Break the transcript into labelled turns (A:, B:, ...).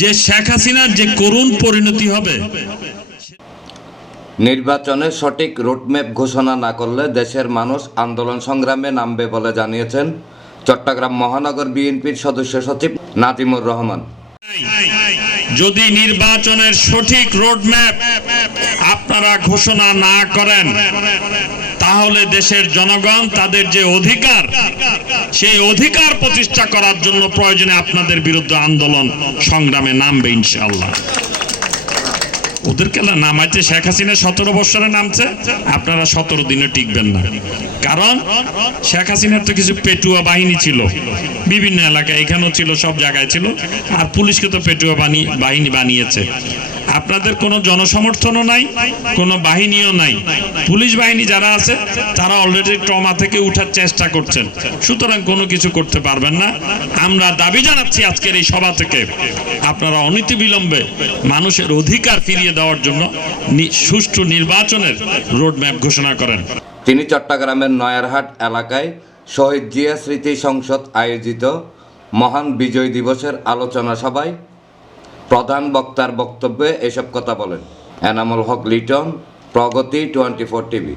A: যে শেখ হাসিনার যে করুণ পরিণতি হবে।
B: নির্বাচনে সঠিক রুটম্যাপ ঘোষণা না করলে দেশের মানুষ আন্দোলন সংগ্রামে নামবে বলে জানিয়েছেন চট্টগ্রাম মহানগর বিএনপির সদস্য সচিব নাজিমুর রহমান।
A: যদি নির্বাচনের সঠিক রোডম্যাপ আপনারা ঘোষণা না করেন তাহলে দেশের জনগণ তাদের যে অধিকার, সেই অধিকার প্রতিষ্ঠা করার জন্য প্রয়োজনে আপনাদের বিরুদ্ধে আন্দোলন সংগ্রামে নামবে ইনশাআল্লাহ। ওদের কেলা নামাইতে শেখ হাসিনা সতেরো বছরে নামছে, আপনারা সতেরো দিনে টিকবেন না। কারণ শেখ হাসিনার তো কিছু পেটুয়া বাহিনী ছিল, বিভিন্ন এলাকায়, এখানেও ছিল, সব জায়গায় ছিল, আর পুলিশকে তো পেটুয়া বাহিনী বানিয়েছে। আপনাদের কোনো জনসমর্থনও নাই, কোনো বাহিনীও নাই। পুলিশ বাহিনী যারা আছে, তারা অলরেডি ট্রমা থেকে উঠার চেষ্টা করছেন। সুতরাং কোনো কিছু করতে পারবেন না। আমরা দাবি জানাচ্ছি আজকের এই সভা থেকে, আপনারা অনীতি বিলম্বে মানুষের অধিকার ফিরিয়ে দেওয়ার জন্য সুষ্ঠু নির্বাচনের রোডম্যাপ ঘোষণা করেন।
B: তিনি চট্টগ্রামের নয়ারহাট এলাকায় শহীদ জিয়া স্মৃতি সংসদ আয়োজিত মহান বিজয় দিবসের আলোচনা সভায় প্রধান বক্তার বক্তব্যে এসব কথা বলেন। Enamul Haque Liton Pragati twenty four TV.